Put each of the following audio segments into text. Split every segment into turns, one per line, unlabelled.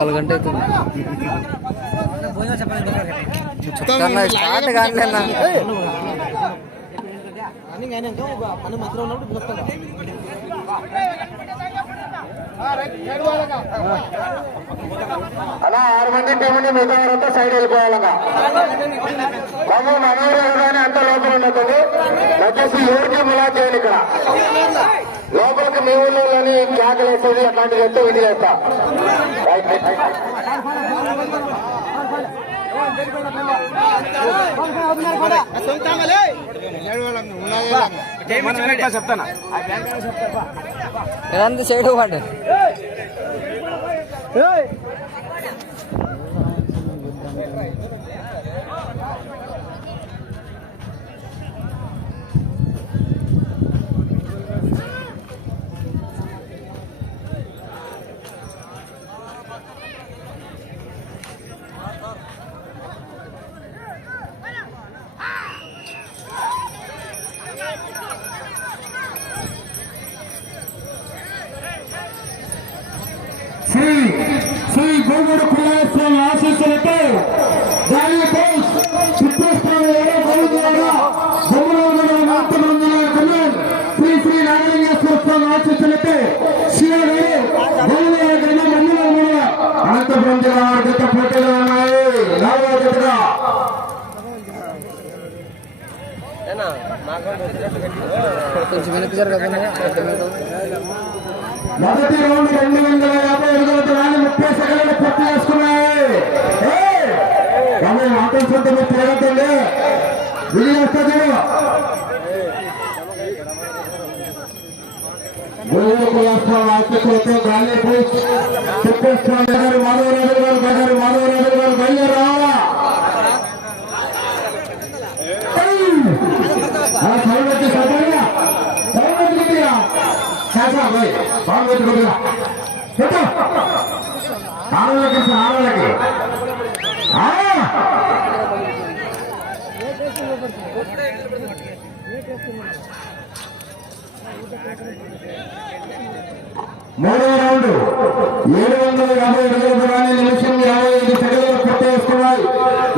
నాలుగు గంట అవుతుంది. స్టార్ట్ కానీ
అలా ఆరు మంది టీంని మిగతా వారంతా సైడ్ వెళ్ళిపోవాలన్నా. బాబు అంత లోపల ఉండదు దయచేసి ఎవరికి ములా చేయాలి ఇక్కడ. లోపలికి మీ ఊళ్ళోని క్యాకలు వేసేది అట్లాంటివి అయితే చేస్తా రైట్.
ఇదంతా సైడ్ పడ్డ
శ్రీ గోగుడు కులాస్వామి ఆశీస్సులతో గాలి బోస్ చిత్తూరు ఏడో గోవిందరావు బొమ్మరావు నాటమందిర కళ్యాణ్ శ్రీ శ్రీ నాగలింగేశ్వర స్వామి ఆశీస్సులతో శివుడు గోవిందరావు గ్రామం మండలం అనంతపురం జిల్లా వారి గత పోటీలు ఉన్నాయి నాలుగో జతగా
కొంచెం వెనక్కి జరగదు
మొదటి రౌండ్ రెండు వందల యాభై ఎనిమిది దూరాన్ని ముప్పై సెకండ్లు పూర్తి చేసుకున్నాయి ఏయ్! రమణ ఆటో సొంత మీరు తిరగద్దండి విజయం వస్తుంది గోవుల కులాస్వామి ఆశీస్సులతో గాలి బూచ్ తిప్పేస్వామి గారు మాధవరాజు గారు గారు మాధవరాజు గారు బయలుదేరి సౌండ్ సౌండ్ కొద్దిగా చేసా పోయి సౌండ్ వచ్చి కొద్దిగా పెట్టు ఆడలకి Thank you. మూడో రౌండ్. ఏడు వందల యాభై అడుగుల నిమిషం యాభై ఐదు సెకండ్లు పూర్తి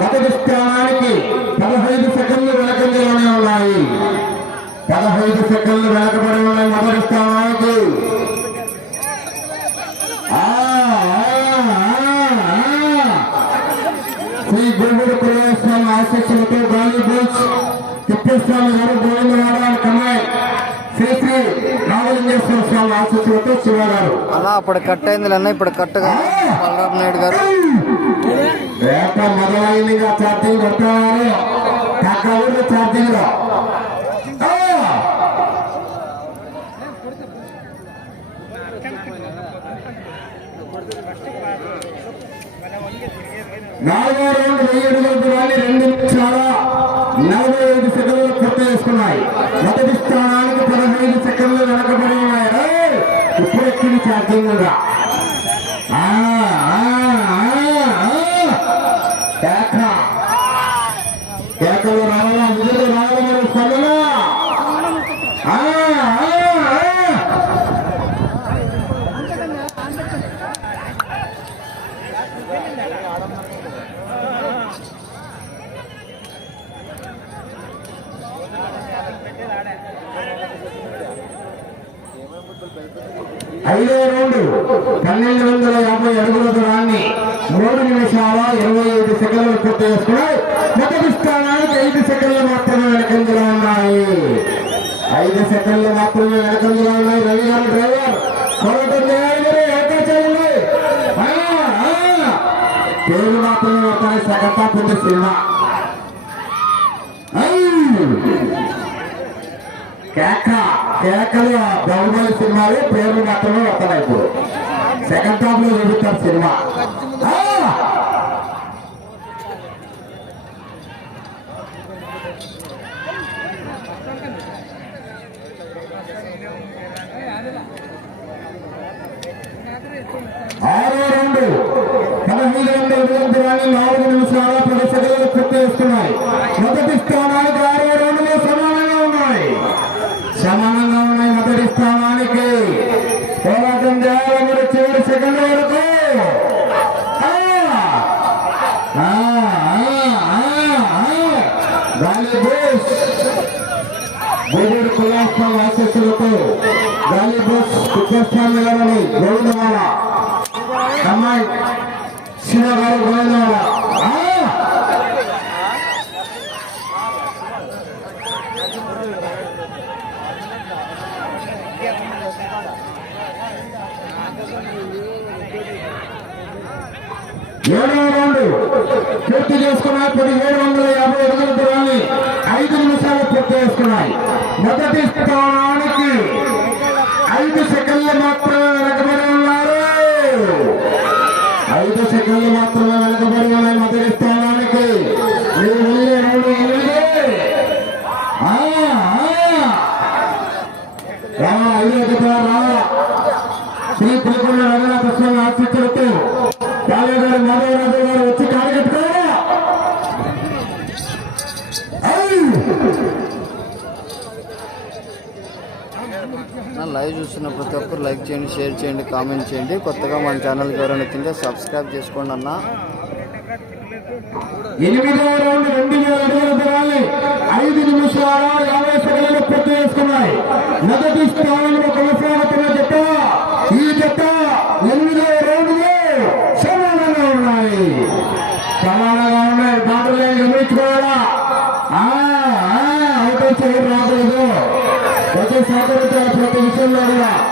మొదటి స్థానానికి పదహైదు సెకండ్లు వెనకంజలోనే ఉన్నాయి. పదహైదు సెకండ్లు వెనకబడి ఉన్నాయి మొదటి స్థానానికి. ఆ, ఆ, ఆ, ఆ. శ్రీ గురుగుడు కులస్వామి ఆశీస్సులతో గాలి బోల్స్. తిప్పస్వామి గారు గోవిందరావు
అన్న అప్పుడు కట్ అయింది అన్న ఇప్పుడు కట్ బలరాం నాయుడు గారు.
నాలుగో రౌండ్ వెయ్యి రెండు నిమిషాల నలభై ఐదు సెకండ్లు పూర్తి చేసుకున్నాయి. మొదటి స్థానానికి పదహైదు సెకండ్లు ఏయ్! ఇప్పుడు ఎక్కింది ఛార్జింగ్ కూడా ఆ, ఆ, ఆ, ఆ. కేక. కేకలు రావాలా విధులు రావాలా మరి స్పందన ఆ, ఆ, ఆ. ఐదో రౌండ్ పన్నెండు వందల యాభై అడుగుల దూరాన్ని మూడు నిమిషాల ఇరవై ఐదు సెకండ్లు పూర్తి చేసుకున్నాయి మొదటి స్థానానికి ఐదు సెకండ్లు మాత్రమే వెనకంజలో ఉన్నాయి. ఐదు సెకండ్లు మాత్రమే వెనకంజలో ఉన్నాయి. రవి గారు డ్రైవర్ పోరాటం చేయాలి చేయండి. పేరు మాత్రమే వస్తాయి. సగతా పుట్టి సినిమా. కేక కేకలు బాహుబలి సినిమాలు పేర్లు మాత్రమే వస్తాయి ఇప్పుడు. సెకండ్ హాఫ్లో చూపిస్తారు సినిమా ఆ! ఆరో రౌండ్ పదహైదు వందల దూరాన్ని నాలుగు నిమిషాల పది సెకండ్లు పూర్తి చేస్తున్నాయి మొదటి స్థానానికి ఆరో రౌండ్లో సమానంగా ఉన్నాయి సమానంగా ఉన్నాయి మొదటి స్థానానికి పోరాటం చేయాలి మీరు చివరి సెకండ్ వరకు ఆశీస్సులతో గాలి బస్ కుక్కస్థాన్ నిలబడి గోవిందమాల అమ్మాయి శివ గారు గోవిందమాల ఆ! ఏడవ రౌండ్ పూర్తి చేసుకున్నాయి. ఏడు వందల యాభై అడుగుల దూరాన్ని ఐదు నిమిషాలు పూర్తి చేసుకున్నాయి. మొదటి స్థానానికి ఐదు సెకండ్లు మాత్రమే
లైక్ చేయండి షేర్ చేయండి కామెంట్ చేయండి. కొత్తగా మన ఛానల్కి ఎవరైనా తింటే సబ్స్క్రైబ్ చేసుకోండి అన్న.
ఎనిమిదవ రౌండ్ రెండు వేల అడుగుల ఐదు నిమిషాల యాభై సెకండ్లు పూర్తి చేసుకున్నాయి. మొదటి స్థానంలో కొనసాగుతున్న ఈ జత ఎనిమిదవ రౌండ్ సమానంగా ఉన్నాయి. సమానంగా ఉన్నాయి. దాంట్లో గమనించుకోవాలా? ఆ, రాకూడదు? ప్రతి సహకరించాలి ప్రతి విషయంలో కూడా.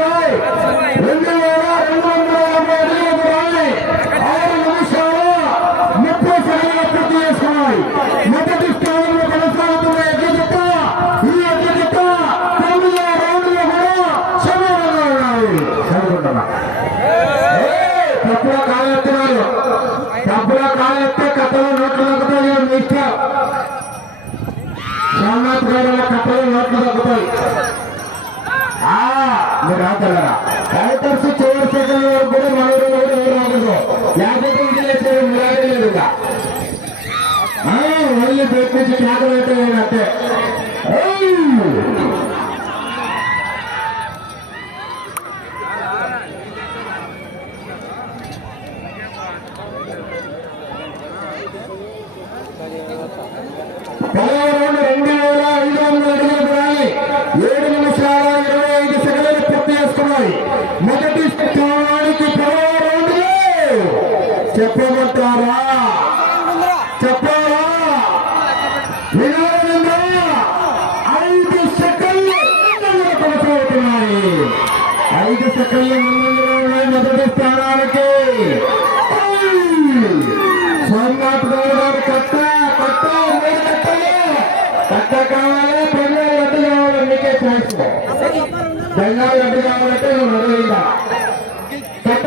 మీరు రాగలరా చివరి సెకండ్ వరకు కూడా మన ఊరు కూడా ఎవరు రాకూడదు. లేకపోతే ఇంటిలో లేదు ఇంకా. ఓన్లీ బయట నుంచి అంతే మొదటి స్థానానికి సోమనాథ్ గౌడ్ గారు కట్ట కట్ట మూడు కట్టలు కట్ట కావాలి బెంగాల్ లడ్డు కావాలి మీకే ఛాన్స్ బెంగాల్ లడ్డు కావాలంటే నువ్వు నడువుగా కట్ట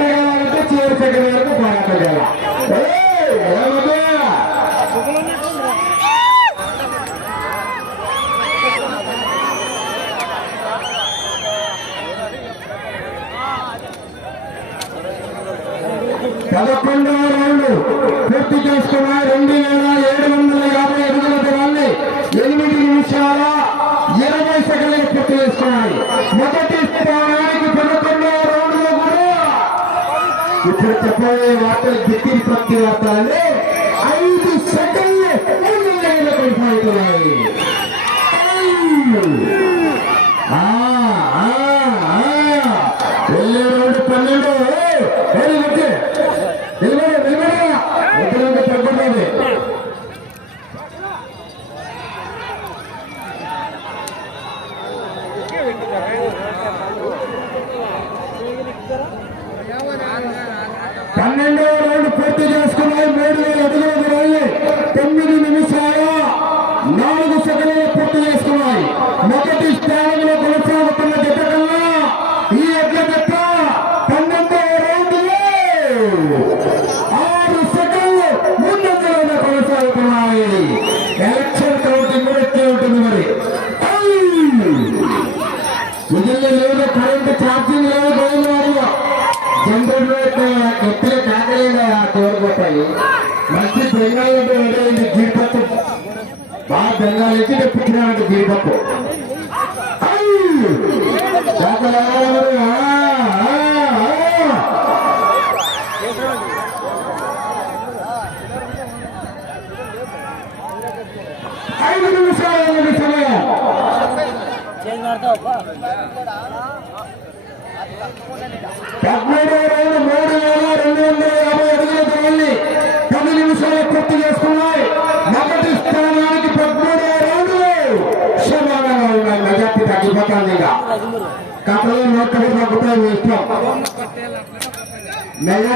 ఇప్పుడు చెప్పబోయే వార్తలు దిక్కిరి ప్రతి వార్తలు ఐదు సెకండ్లు ముందు లైన్లో కొనసాగుతున్నాయి ఆ, ఆ, ఆ. వెళ్ళే రౌండ్ పన్నెండు వెరీ గుడ్ నిలబడి నిలబడి ఎక్కడంటే తగ్గుతుంది పన్నెండవ రౌండ్ పూర్తి చేసుకున్నాయి మూడు వేల అడుగుల దూరాన్ని తొమ్మిది నిమిషాల నాలుగు సెకండ్లు పూర్తి చేసుకున్నాయి. మొదటి స్థానంలో బెంగాల్ ఇచ్చి తెప్పించడానికి జీడిపప్పు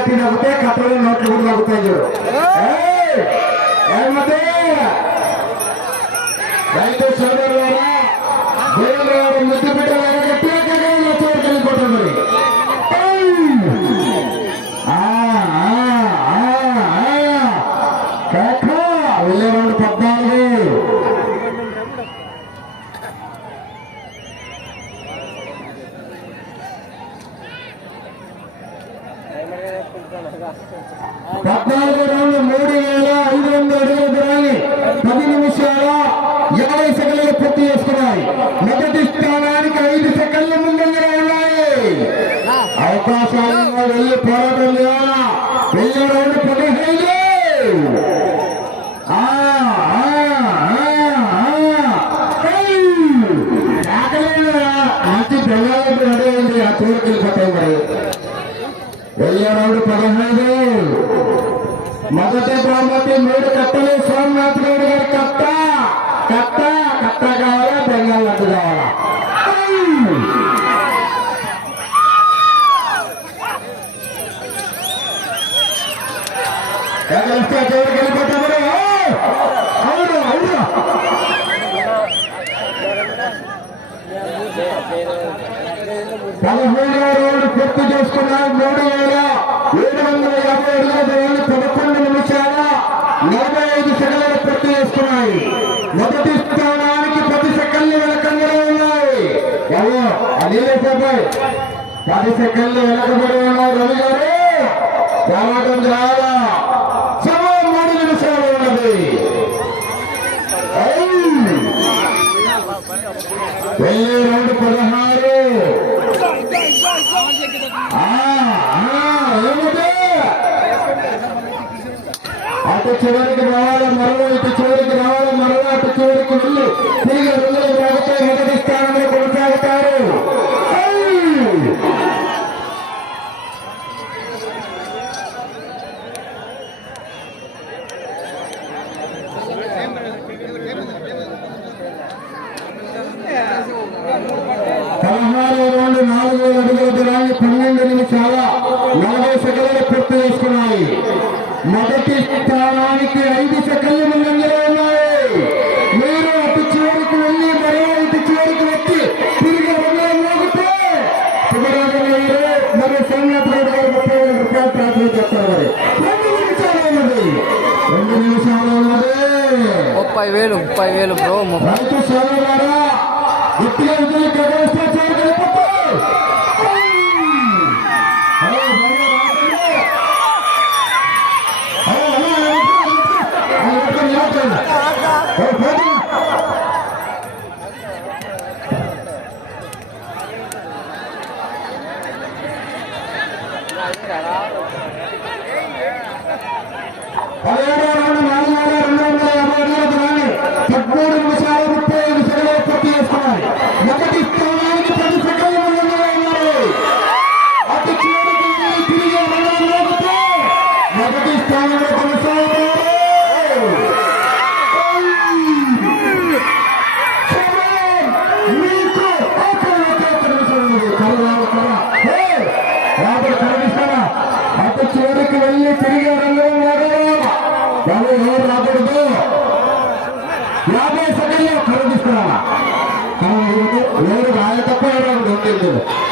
మెజార్టీ నవ్వుతే కట్టలు నోట్లు కూడా నవ్వుతాయి చూడు ఏయ్! ఏమదే? రైతు సోదరులారా దేవుడు ముద్దు బిడ్డలారా గట్టిగా కేకలు చోటు వెళ్ళిపోతుంది వెళ్ళే రెండు పద్నాలుగు పద్నాలుగు రౌండ్లు మూడు వేల ఐదు వందల అడుగుల దూరాన్ని పది నిమిషాల యాభై సెకండ్లు పూర్తి చేసుకున్నాయి. మొదటి స్థానానికి ఐదు సెకండ్ల ముందంగా ఉన్నాయి. అవకాశాలు వెళ్ళి పోరాటం చేయాలా? వెళ్ళే రౌండ్ పదిహేను. ఆ, ఆ, రెడీ అయింది. ఆ చూడకి వెళ్ళిపోతాయి మరి. వెళ్ళే రౌండ్ పదహైదు మొదటి బహుమతి మూడు కట్టలు సోమనాథ్ పూర్తి మూడు వేల ఏడు వందల యాభై అడుగుల దూరాన్ని పదకొండు నిమిషాల నలభై ఐదు సెకండ్లు పూర్తి చేసుకున్నాయి. మొదటి స్థానానికి పది సెకండ్లు వెనకంగా ఉన్నాయి. ఎవరు అనిలే బాబాయ్. పది సెకండ్లు వెనకబడి ఉన్నారు రవి గారు. పోరాటం రావాలా. సమయం మూడు నిమిషాలు ఉన్నది. ఐ! వెళ్ళే రౌండ్ పదహారు. అటు చివరికి రావాలి మరో ఇటు చివరికి రావాలి మరో అటు చివరికి వెళ్ళి. తిరిగి రెండు రాగితే మొదటి స్థానంలో కొనసాగుతారు. ముప్పై వేలు
బ్రో ముప్పై
రైతు ఎవరు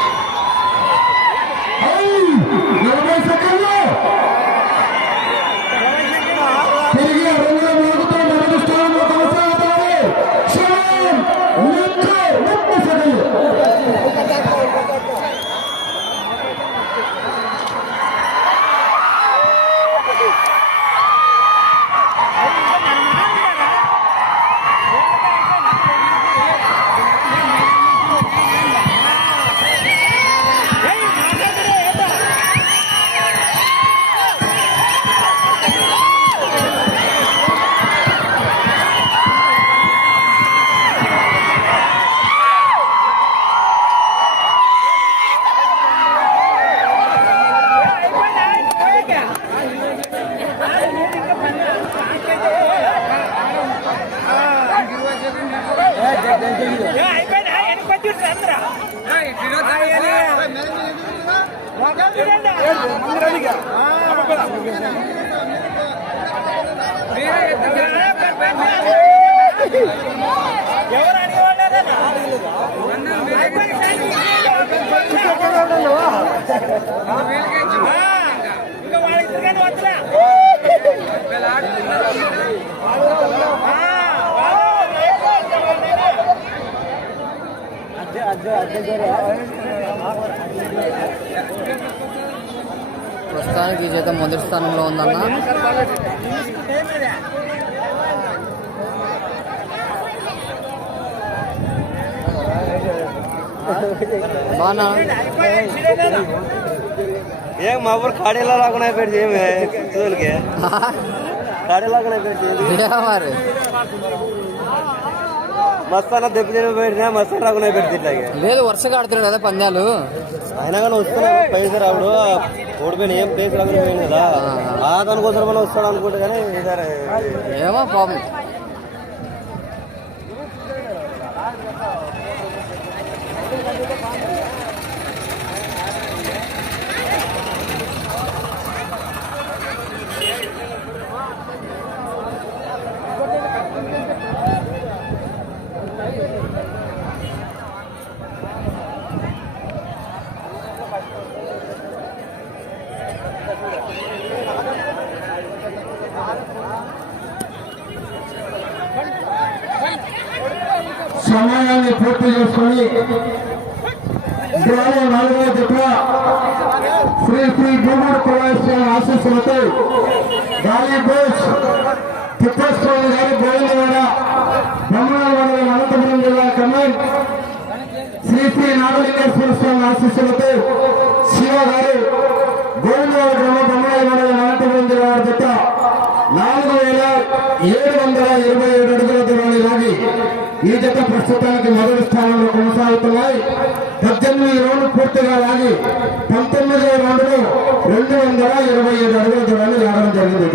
ప్రస్తుతానికి ఈ జత మొదటి స్థానంలో ఉందన్న. బానా
ఏం మా ఊరు కాడేలా లాగా పెడితే ఏమి? చూలకి కాడేలాగా పెడితే
మరి?
మస్తాన దెబ్బతిని పెట్టినా మస్తాన్ రాకుండా పెడితే ఇట్లాగే
లేదు వరుసగా ఆడుతున్నాడు కదా పందాలు.
అయినా కానీ వస్తున్నాడు పైసలు రావుడు. ఓడిపోయిన ఏం ప్లేస్ రాకుండా పోయింది కదా. ఆ. దానికోసం మనం వస్తాడు అనుకుంటే కానీ
ఏమో పాపం.
పూర్తి చేసుకొని గ్రామ నాలుగవ జత శ్రీ శ్రీ భూముడు కులాశ్వర ఆశీస్సులతో గాలి బోస్ తిప్పస్వామి గారి గోవిందవాడ బ్రహ్మణవాడ అనంతపురం జిల్లా కమాండ్ శ్రీ శ్రీ నాగలింగేశ్వర స్వామి ఆశీస్సులతో శివ గారు గోవిందవాడ గ్రామ బ్రహ్మణవాడ అనంతపురం జిల్లా వారి జత నాలుగు వేల ఏడు వందల ఇరవై ఏడు ఈ జత ప్రస్తుతానికి మొదటి స్థానంలో కొనసాగుతున్నాయి. పద్దెనిమిది రౌండ్లు పూర్తిగా లాగి పంతొమ్మిదవ రౌండ్లో రెండు వందల ఇరవై ఏడు అడుగుల దూరాన్ని లాగడం జరిగింది ఈ